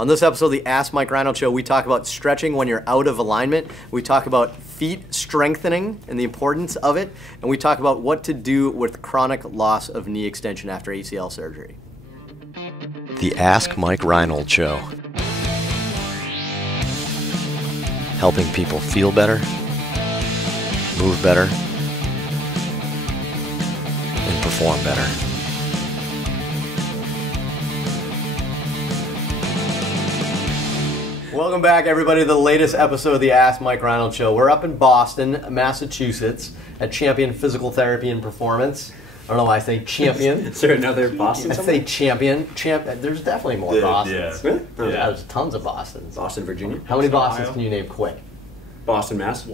On this episode of the Ask Mike Reinold Show, we talk about stretching when you're out of alignment. We talk about feet strengthening and the importance of it. And we talk about what to do with chronic loss of knee extension after ACL surgery. The Ask Mike Reinold Show. Helping people feel better, move better, and perform better. Welcome back, everybody, to the latest episode of the Ask Mike Reinold Show. We're up in Boston, Massachusetts, at Champion Physical Therapy and Performance. I don't know why I say champion. Is there another Boston? I say champion. There's definitely more Bostons. Yeah. Really? There's tons of Bostons. Boston, Virginia. How many Bostons can you name quick? Boston, Mass.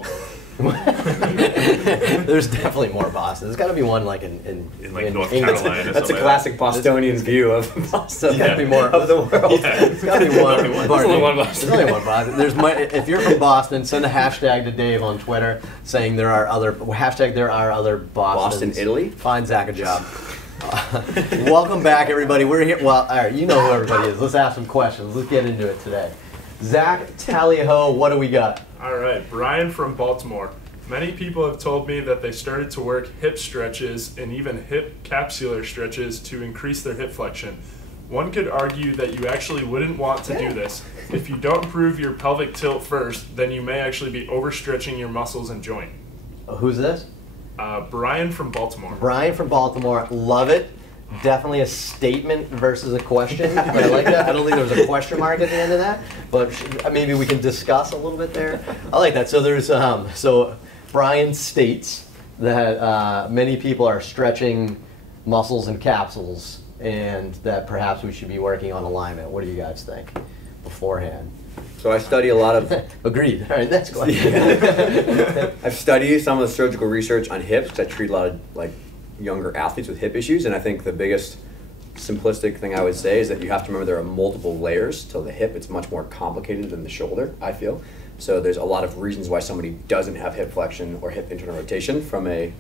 There's definitely more Boston. There's got to be one like in North England. Carolina. That's a classic Bostonian's view of Boston. There's got to be more of the world. Yeah. There's got to be one. There's only one Boston. There's only one Boston. If you're from Boston, send a hashtag to Dave on Twitter saying there are other Bostons. Boston, Italy. Find Zach a job. Welcome back, everybody. We're here. Well, all right, you know who everybody is. Let's ask some questions. Let's get into it today. Zach, tally-ho, what do we got? All right, Brian from Baltimore. Many people have told me that they started to work hip stretches and even hip capsular stretches to increase their hip flexion. One could argue that you actually wouldn't want to do this. If you don't improve your pelvic tilt first, then you may actually be overstretching your muscles and joint. Who's this? Brian from Baltimore. Brian from Baltimore. Love it. Definitely a statement versus a question. But I like that. I don't think there was a question mark at the end of that, but maybe we can discuss a little bit there. I like that. So there's so Brian states that many people are stretching muscles and capsules, and that perhaps we should be working on alignment. What do you guys think beforehand? So I study a lot of... Agreed. All right, that's good. I've studied some of the surgical research on hips because I treat a lot of younger athletes with hip issues, and I think the biggest simplistic thing I would say is that you have to remember there are multiple layers to the hip. It's much more complicated than the shoulder, I feel. So there's a lot of reasons why somebody doesn't have hip flexion or hip internal rotation from a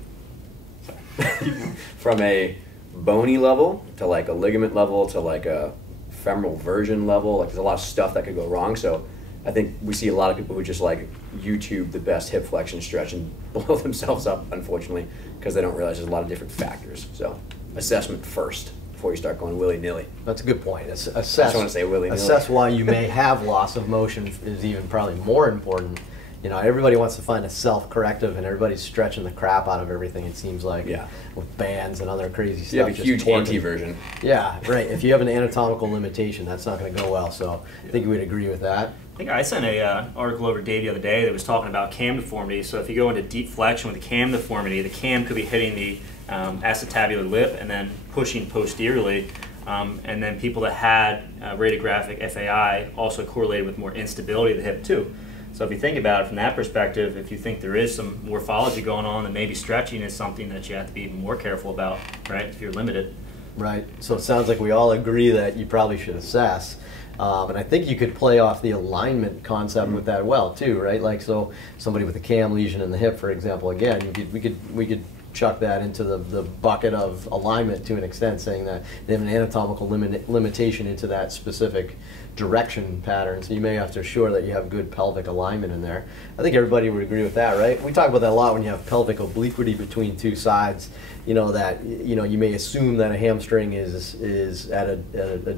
bony level to like a ligament level to like a femoral version level. Like there's a lot of stuff that could go wrong. So I think we see a lot of people who just like YouTube the best hip flexion stretch and blow themselves up, unfortunately, because they don't realize there's a lot of different factors. So assessment first before you start going willy-nilly. That's a good point. I just want to say willy-nilly. Assess why you may have loss of motion is even probably more important. You know, everybody wants to find a self-corrective, and everybody's stretching the crap out of everything, it seems like, with bands and other crazy stuff. You have a huge anti-version. Yeah, right. If you have an anatomical limitation, that's not going to go well. So I think you would agree with that. I think I sent a article over to Dave the other day that was talking about cam deformity. So if you go into deep flexion with a cam deformity, the cam could be hitting the acetabular lip and then pushing posteriorly. And then people that had radiographic FAI also correlated with more instability of the hip too. So if you think about it from that perspective, if you think there is some morphology going on, then maybe stretching is something that you have to be even more careful about, right, if you're limited. Right. So it sounds like we all agree that you probably should assess. And I think you could play off the alignment concept with that well too, right? Like, so somebody with a cam lesion in the hip, for example, again, we could chuck that into the bucket of alignment to an extent, saying that they have an anatomical limitation into that specific direction pattern, so you may have to assure that you have good pelvic alignment in there. I think everybody would agree with that, right? We talk about that a lot when you have pelvic obliquity between two sides, you know, that you may assume that a hamstring is at a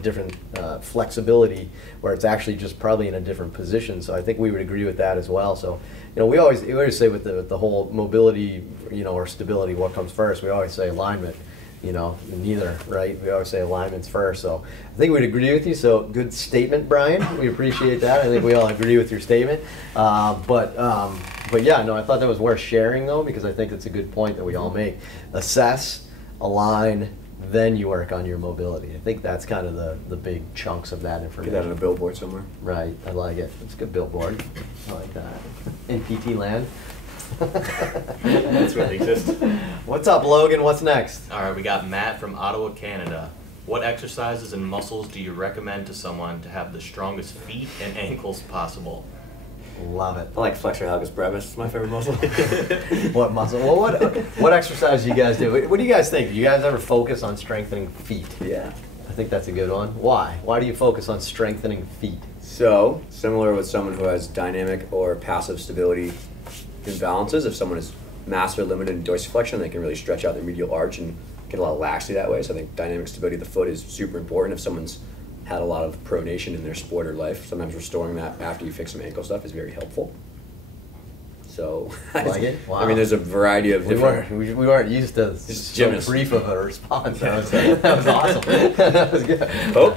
different flexibility, where it's actually just probably in a different position. So I think we would agree with that as well. So we always say with the whole mobility, or stability, what comes first? We always say alignment. Neither, right? We always say alignment's first. So I think we'd agree with you. So good statement, Brian. We appreciate that. I think we all agree with your statement. But yeah, no, I thought that was worth sharing though, because I think it's a good point that we all make. Assess, align, then you work on your mobility. I think that's kind of the big chunks of that information. Get that on a billboard somewhere. Right, I like it. It's a good billboard. I like that. In PT land. That's where they exist. What's up, Logan? What's next? All right, we got Matt from Ottawa, Canada. What exercises and muscles do you recommend to someone to have the strongest feet and ankles possible? Love it. I like flexor hallucis brevis. It's my favorite muscle. What muscle? Well, what exercise do you guys do? What do you guys think? Do you guys ever focus on strengthening feet? Yeah. I think that's a good one. Why? Why do you focus on strengthening feet? So, similar with someone who has dynamic or passive stability imbalances, if someone is mass or limited in dorsiflexion, they can really stretch out their medial arch and get a lot of laxity that way. So I think dynamic stability of the foot is super important if someone's had a lot of pronation in their sport or life. Sometimes restoring that after you fix some ankle stuff is very helpful. So, Like it? Wow. I mean, there's a variety of different... We weren't used to Just so gymnasts. brief of a response. That was awesome. That was good. Oh.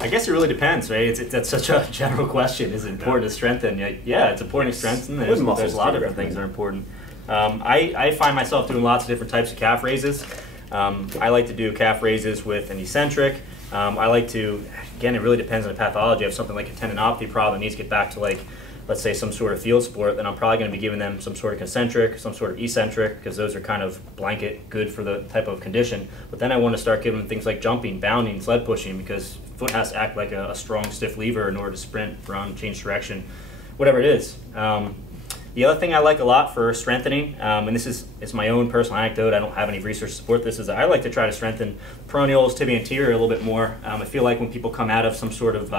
I guess it really depends, right? That's such a general question. Is it important to strengthen? Yeah, it's important to strengthen. There's a lot of different things that are important. I find myself doing lots of different types of calf raises. I like to do calf raises with an eccentric. I like to, again, it really depends on the pathology. I have something like a tendinopathy problem that needs to get back to, like, let's say some sort of field sport, then I'm probably going to be giving them some sort of concentric, some sort of eccentric, because those are kind of blanket good for the type of condition. But then I want to start giving them things like jumping, bounding, sled pushing, because foot has to act like a strong, stiff lever in order to sprint, run, change direction, whatever it is. The other thing I like a lot for strengthening, and this is my own personal anecdote, I don't have any research to support this, is I like to try to strengthen peroneals, tibia anterior a little bit more. I feel like when people come out of some sort of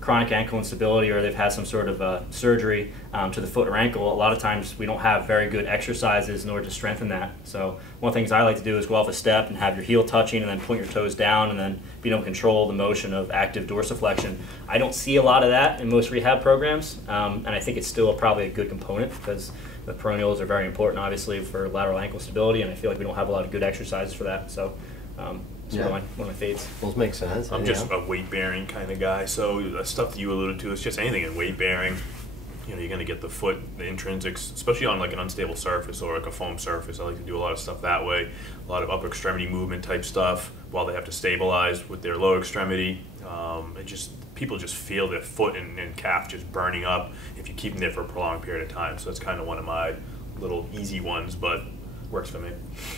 chronic ankle instability or they've had some sort of surgery to the foot or ankle, a lot of times we don't have very good exercises in order to strengthen that. So one of the things I like to do is go off a step and have your heel touching and then point your toes down and then being able to control the motion of active dorsiflexion. I don't see a lot of that in most rehab programs, and I think it's still probably a good component because the peroneals are very important, obviously, for lateral ankle stability, and I feel like we don't have a lot of good exercises for that. So it's one of my faves. Those make sense. I'm just a weight bearing kind of guy, so the stuff that you alluded to is just anything in weight bearing. You know, you're going to get the foot, the intrinsics, especially on like an unstable surface or like a foam surface. I like to do a lot of stuff that way, a lot of upper extremity movement type stuff while they have to stabilize with their lower extremity. People just feel their foot and calf just burning up if you keep them there for a prolonged period of time. So that's kind of one of my little easy ones, but works for me.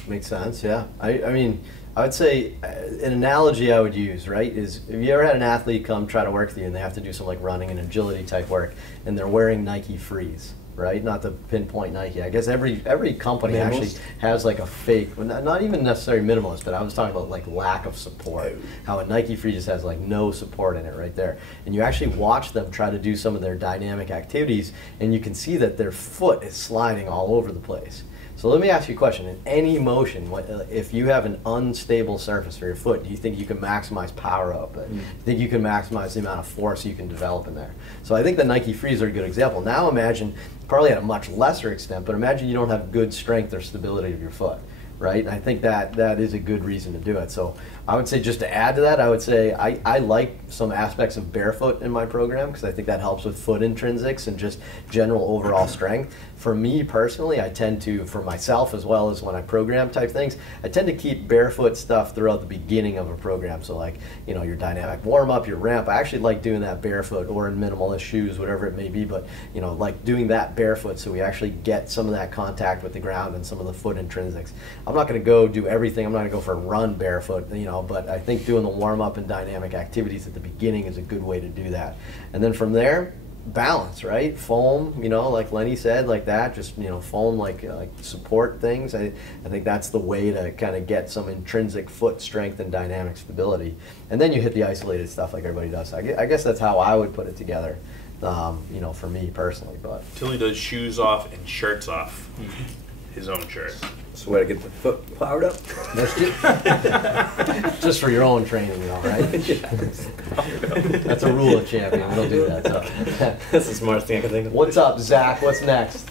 Makes sense, yeah. I mean, I would say an analogy I would use, right, is have you ever had an athlete come try to work with you and they have to do some like running and agility type work and they're wearing Nike Frees, right? Not to pinpoint Nike. I guess every company actually has like a fake, well, not even necessarily minimalist, but I was talking about like lack of support. How a Nike Free just has like no support in it right there. And you actually watch them try to do some of their dynamic activities and you can see that their foot is sliding all over the place. So let me ask you a question. In any motion, if you have an unstable surface for your foot, do you think you can maximize power output? Do you think you can maximize the amount of force you can develop in there? So I think the Nike Frees are a good example. Now imagine, probably at a much lesser extent, but imagine you don't have good strength or stability of your foot, right? And I think that is a good reason to do it. So I would say, just to add to that, I would say I like some aspects of barefoot in my program because I think that helps with foot intrinsics and just general overall strength. For me personally, I tend to, for myself as well as when I program type things, I tend to keep barefoot stuff throughout the beginning of a program. So like, you know, your dynamic warm-up, your ramp, I actually like doing that barefoot or in minimalist shoes, whatever it may be, but you know, like doing that barefoot so we actually get some of that contact with the ground and some of the foot intrinsics. I'm not going to go do everything, I'm not going to go for a run barefoot, you know, but I think doing the warm-up and dynamic activities at the beginning is a good way to do that. And then from there, balance, right? Foam, you know, like Lenny said, like that, just, you know, foam like support things. I think that's the way to kind of get some intrinsic foot strength and dynamic stability. And then you hit the isolated stuff like everybody does. I guess that's how I would put it together, you know, for me personally. But Tilly does shoes off and shirts off. His own shirt. It's a way to get the foot powered up. that's just for your own training, you know, right? That's a rule of champion. We don't do that. So. That's the smartest thing I can think of. What's up, Zach? What's next?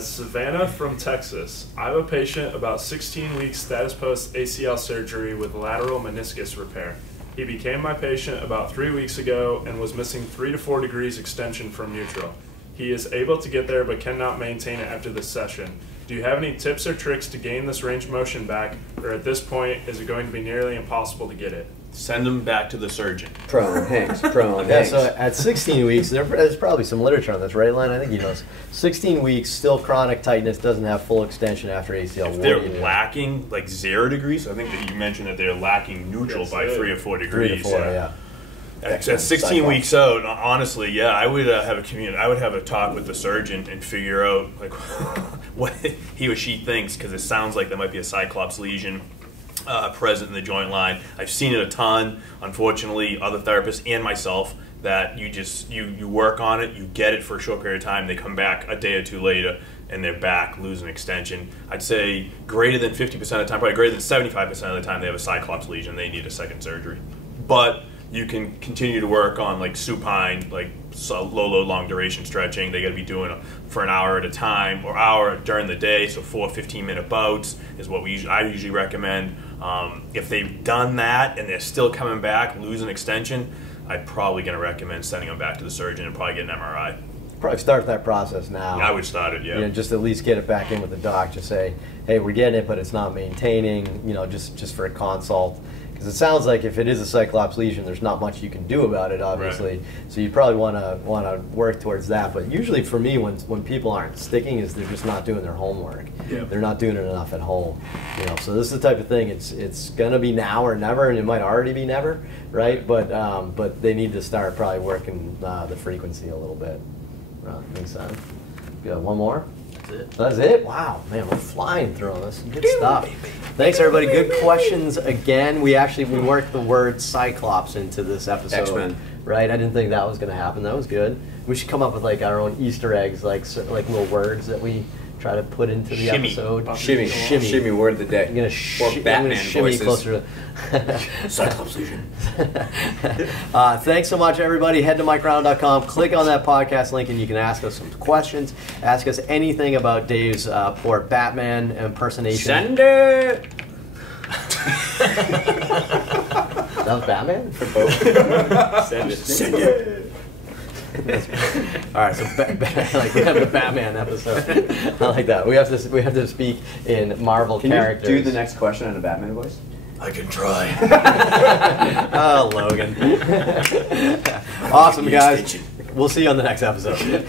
Savannah from Texas. I have a patient about 16 weeks status post ACL surgery with lateral meniscus repair. He became my patient about 3 weeks ago and was missing 3 to 4 degrees extension from neutral. He is able to get there but cannot maintain it after this session. Do you have any tips or tricks to gain this range of motion back, or at this point, is it going to be nearly impossible to get it? Send him back to the surgeon. Prone hangs. Prone Yeah, hangs. so at 16 weeks, there's probably some literature on this, right, Len? I think he knows. 16 weeks, still chronic tightness, doesn't have full extension after ACL. If they're lacking like 0 degrees, I think that you mentioned that they're lacking neutral by 3 or 4 degrees. 3 to 4, yeah. At 16 weeks out, honestly, yeah, I would have I would have a talk with the surgeon and figure out like what he or she thinks, because it sounds like there might be a cyclops lesion present in the joint line. I've seen it a ton. Unfortunately, other therapists and myself, that you work on it, you get it for a short period of time, they come back a day or two later, and they're back losing extension. I'd say greater than 50% of the time, probably greater than 75% of the time, they have a cyclops lesion. They need a second surgery. But you can continue to work on like supine, like low load, long duration stretching. They got to be doing it for an hour at a time or hour during the day. So 4 15-minute bouts is what I usually recommend. If they've done that and they're still coming back losing extension, I'm probably going to recommend sending them back to the surgeon and probably get an MRI. Probably start that process now. I would start it, yeah. You know, just at least get it back in with the doc. Just say, hey, we're getting it, but it's not maintaining. You know, just for a consult. Because it sounds like if it is a cyclops lesion, there's not much you can do about it, obviously. Right. So you probably want to work towards that. But usually for me, when people aren't sticking, is they're just not doing their homework. Yeah. They're not doing it enough at home. You know, so this is the type of thing. It's gonna be now or never, and it might already be never, right? But they need to start probably working the frequency a little bit. Makes sense. You got one more? That's it. That's it? Wow, man, we're flying through this. Good stuff. Thanks, everybody. Good questions again. We worked the word Cyclops into this episode. X-Men. Right? I didn't think that was going to happen. That was good. We should come up with like our own Easter eggs, like little words that we try to put into the episode. Shimmy word of the day. I'm gonna Batman shimmy voices. closer to Cyclops lesion. Thanks so much, everybody. Head to MikeReinold.com, click on that podcast link, and you can ask us some questions. Ask us anything about Dave's poor Batman impersonation. Send it. That was Batman? For both. Send it. Send it. All right, so like we have the Batman episode. I like that. We have to speak in Marvel characters. Can you do the next question in a Batman voice? I can try. Oh, Logan. Awesome, guys. We'll see you on the next episode.